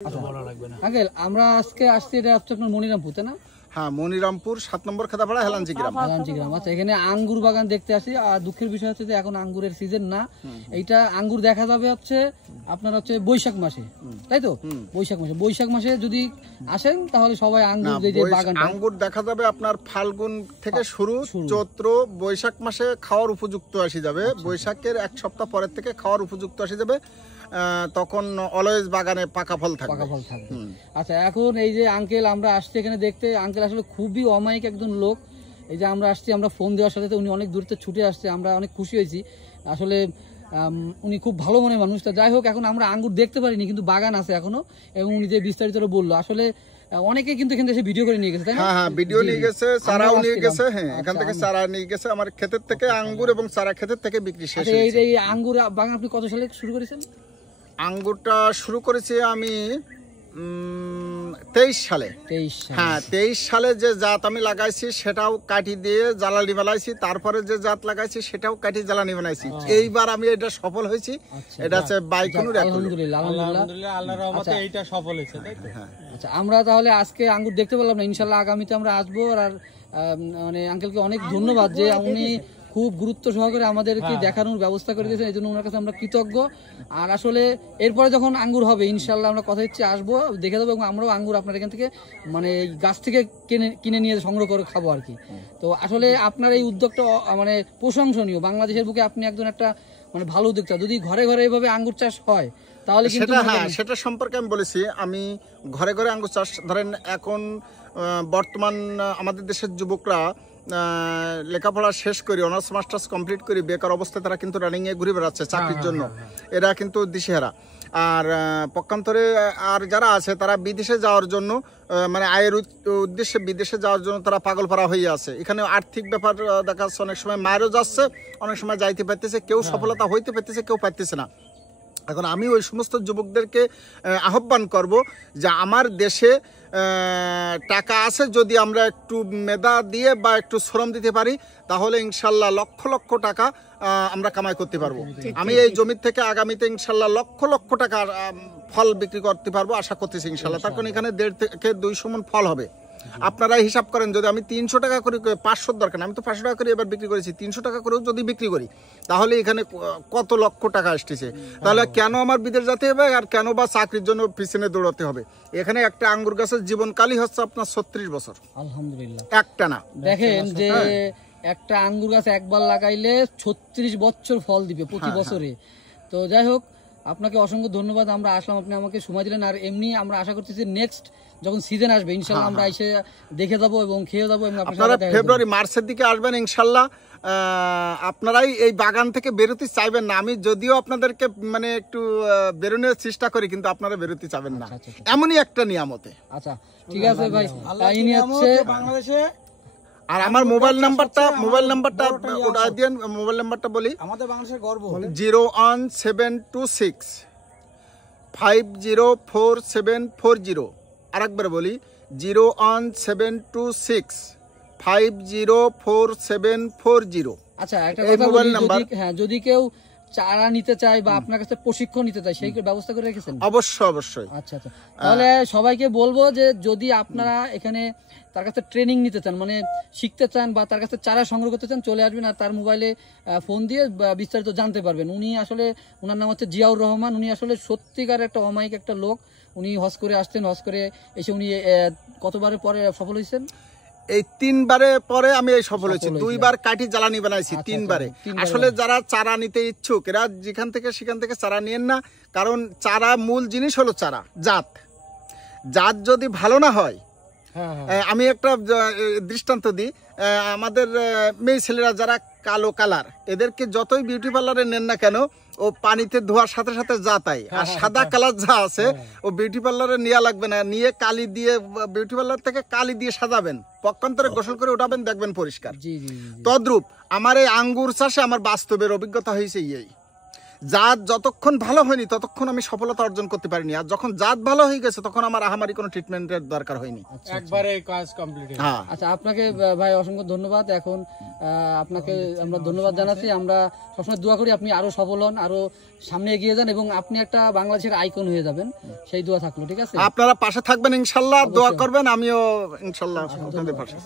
Uncle আমরা আজকে আসছি, এটা হচ্ছে আপনার মনিরামপুর, তাই না? হ্যাঁ, মনিরামপুর 7 নম্বর খেদাপাড়া হেলাঞ্চি গ্রাম। হেলাঞ্চি গ্রাম। আচ্ছা, এখানে আঙ্গুর বাগান দেখতে আসি। আর দুঃখের বিষয় হচ্ছে যে এখন আঙ্গুরের সিজন না। এইটা আঙ্গুর দেখা যাবে হচ্ছে আপনার হচ্ছে বৈশাখ মাসে, তাই তো? বৈশাখ মাসে যদি আসেন তাহলে সবাই আঙ্গুর যে বাগান আঙ্গুর দেখা যাবে আপনার ফাল্গুন থেকে শুরু, চৈত্র বৈশাখ মাসে খাওয়ার উপযুক্ত আসি যাবে। বৈশাখের এক সপ্তাহ পরের থেকে খাওয়ার উপযুক্ত আসি যাবে, তখন অলওয়েজ বাগানে পাকা ফল থাকবে। আচ্ছা, এখন এই যে আঙ্কেল আমরা আসছি এখানে দেখতে, আঙ্কেল আসলে খুবই অমায়িক একজন লোক। এই যে আমরা আসছি, আমরা ফোন দেওয়ার সাথে উনি অনেক দূরত্বে ছুটে আসছে, আমরা অনেক খুশি হয়েছি আসলে। উনি খুব ভালো মনের মানুষ। তা যাই হোক, এখন আমরা আঙ্গুর দেখতে পারিনি, কিন্তু বাগান আছে এখনো। এবং উনি যে বিস্তারিত বললো, আসলে অনেকে কিন্তু এখানে এসে ভিডিও করে নিয়ে গেছে, তাই না? হ্যাঁ, ভিডিও নিয়ে গেছে, চারাও নিয়ে গেছে। হ্যাঁ, এখান থেকে চারা নিয়ে গেছে আমার ক্ষেতের থেকে আঙ্গুর, এবং চারা ক্ষেতের থেকে বিক্রি শেষ হয়েছে। এই আঙ্গুর বাগান আপনি কত সালে শুরু করেছেন? আঙ্গুরটা শুরু করেছি আমি 23 সালে। হ্যাঁ, 23 সালে যে জাত আমি লাগাইছি সেটাও কাটি দিয়ে জ্বালানি বানাইছি, তারপরে যে জাত লাগাইছি সেটাও কাটি জ্বালানি বানাইছি। এইবার আমি এটা সফল হয়েছি। এটা হচ্ছে বাইকুনুর। আলহামদুলিল্লাহ, আল্লাহর রহমতে এইটা সফল হয়েছে, তাই তো? হ্যাঁ। আচ্ছা, আমরা তাহলে আজকে আঙ্গুর দেখতে পেলাম না, ইনশাআল্লাহ আগামীতে আমরা আসবো। আর মানে আঙ্কেলকে অনেক ধন্যবাদ যে উনি খুব গুরুত্ব সহকারে আমাদেরকে দেখানোর ব্যবস্থা করে দিয়েছেন, এই জন্য ওনার কাছে আমরা কৃতজ্ঞ। আর আসলে এরপরে যখন আঙ্গুর হবে ইনশাল্লাহ আমরা কথা দিচ্ছি আসবো, দেখে দেবো, এবং আমরাও আঙ্গুর আপনার এখান থেকে মানে গাছ থেকে কিনে নিয়ে সংগ্রহ করে খাবো আর কি। তো আসলে আপনার এই উদ্যোগটা মানে প্রশংসনীয়। বাংলাদেশের বুকে আপনি একজন একটা মানে ভালো উদ্যোক্তা। যদি ঘরে ঘরে এইভাবে আঙ্গুর চাষ হয় তাহলে কিন্তু সেটা সম্পর্কে আমি বলেছি। আমি ঘরে ঘরে আঙ্গুর চাষ, ধরেন এখন বর্তমান আমাদের দেশের যুবকরা লেখাপড়া শেষ করে অনার্স মাস্টার্স কমপ্লিট করে বেকার অবস্থায় তারা কিন্তু রানিং এ ঘুরে বেড়াচ্ছে চাকরির জন্য। এরা কিন্তু দিশেহারা। আর পক্ষান্তরে আর যারা আছে তারা বিদেশে যাওয়ার জন্য, মানে আয়ের উদ্দেশ্যে বিদেশে যাওয়ার জন্য তারা পাগল পারা হয়ে আছে। এখানে আর্থিক ব্যাপার দেখা যাচ্ছে, অনেক সময় মায়েরও যাচ্ছে, অনেক সময় যাইতে পারতেছে, কেউ সফলতা হইতে পারতেছে, কেউ পারতেছে না। এখন আমি ওই সমস্ত যুবকদেরকে আহ্বান করব যে আমার দেশে টাকা আছে, যদি আমরা একটু মেধা দিয়ে বা একটু শ্রম দিতে পারি তাহলে ইনশাল্লাহ লক্ষ লক্ষ টাকা আমরা কামাই করতে পারবো। আমি এই জমির থেকে আগামীতে ইনশাল্লাহ লক্ষ লক্ষ টাকার ফল বিক্রি করতে পারবো আশা করতেছি ইনশাল্লাহ। তার কারণ এখানে 1.5 থেকে 200 মণ ফল হবে। আপনারা হিসাব করেন, যদি আমি 300 টাকা করে, 500 দরকার, আমি তো 500 টাকা করে এবার বিক্রি করেছি, 300 টাকা করেও যদি বিক্রি করি তাহলে এখানে কত লক্ষ টাকা আসতেছে। তাহলে কেন আমার বিদেশ যেতে হবে, আর কেন বা চাকরির জন্য পিছনে দৌড়াতে হবে? এখানে একটা আঙ্গুর গাছের জীবনকালই হচ্ছে আপনার 36 বছর। আলহামদুলিল্লাহ, একটা না। দেখেন যে একটা আঙ্গুর গাছ একবার লাগাইলে 36 বছর ফল দিবে প্রতি বছরে। তো যাই হোক, আপনাকে অসংখ্য ধন্যবাদ। আমরা আসলাম, আপনি আমাকে সময় দিলেন। আর এমনি আমরা আশা করতেছি নেক্সট যখন সিজন আসবে ইনশাল্লাহ আমরা এসে দেখে যাবো এবং খেয়ে যাবো। আপনারা ফেব্রুয়ারি মার্চের দিকে আসবেন ইনশাল্লাহ। আপনারাই এই বাগান থেকে বেরোতে চাইবেন না। আমি যদিও আপনাদেরকে মানে একটু বেরোনোর চেষ্টা করি, কিন্তু আপনারা বেরোতে চাবেন না, এমনই একটা নিয়ামতে। আচ্ছা, ঠিক আছে ভাই। ইনি হচ্ছে বাংলাদেশে। আর আমার মোবাইল নাম্বারটা ওটা দিয়ে, মোবাইল নাম্বারটা বলি, আমাদের বাংলাদেশের গর্ব, 01726 504740। আরেকবার বলি, 01726 504740। আচ্ছা, একটা কথা বলি, যদি কেউ চারা নিতে চায় বা আপনার কাছে প্রশিক্ষণ নিতে চায়, সেই ব্যবস্থা করে রেখেছেন? অবশ্যই। আচ্ছা, তাহলে সবাইকে বলবো যে যদি আপনারা এখানে তার কাছে ট্রেনিং নিতে চান, মানে শিখতে চান বা তার কাছে চারা সংগ্রহ করতে চান, চলে আসবেন আর তার মোবাইলে ফোন দিয়ে বিস্তারিত জানতে পারবেন। উনি আসলে, ওনার নাম হচ্ছে জিয়াউর রহমান। উনি আসলে সত্যিকার একটা অমায়িক একটা লোক। উনি হজ করে আসতেন, হজ করে এসে উনি কতবারের পরে সফল হয়েছেন? এই 3 বারে পরে আমি এই সফল হয়েছি। 2 বার কাঠি জ্বালানি বানাইছি, 3 বারে। আসলে যারা চারা নিতে ইচ্ছুক এরা যেখান থেকে সেখান থেকে চারা নিয়েন না, কারণ চারা মূল জিনিস হলো চারা, জাত যদি ভালো না হয়। আমি একটা দৃষ্টান্ত দিই, আমাদের মেয়ে ছেলেরা যারা কালো কালার, এদেরকে যতই বিউটি পার্লারে নেন না কেন, ও পানিতে ধোয়ার সাথে সাথে জাতাই। আর সাদা কালার যা আছে ও বিউটি পার্লারে নেওয়া লাগবে না, নিয়ে কালি দিয়ে, বিউটি পার্লার থেকে কালি দিয়ে সাজাবেন, পক্ষান্তরে গোসল করে উঠাবেন, দেখবেন পরিষ্কার। তদ্রূপ আমার এই আঙ্গুর চাষে আমার বাস্তবের অভিজ্ঞতা হয়েছে এই জাত যতক্ষণ ভালো হয়নি ততক্ষণ আমি সফলতা অর্জন করতে পারিনি, আর যখন জাত ভালো হয়ে গেছে তখন আমার আহামারি কোনো ট্রিটমেন্টের দরকার হয়নি। একবারে কাজ কমপ্লিট। হ্যাঁ, আচ্ছা, আপনাকে ভাই অসংখ্য ধন্যবাদ। এখন আপনাকে আমরা ধন্যবাদ জানাচ্ছি। আমরা সবসময় দোয়া করি আপনি আরো সফল হন, আরো সামনে এগিয়ে যান এবং আপনি একটা বাংলাদেশের আইকন হয়ে যাবেন, সেই দোয়া থাকলো। ঠিক আছে, আপনারা পাশে থাকবেন ইনশাল্লাহ, দোয়া করবেন, আমিও ইনশাল্লাহ আপনাদের পাশে।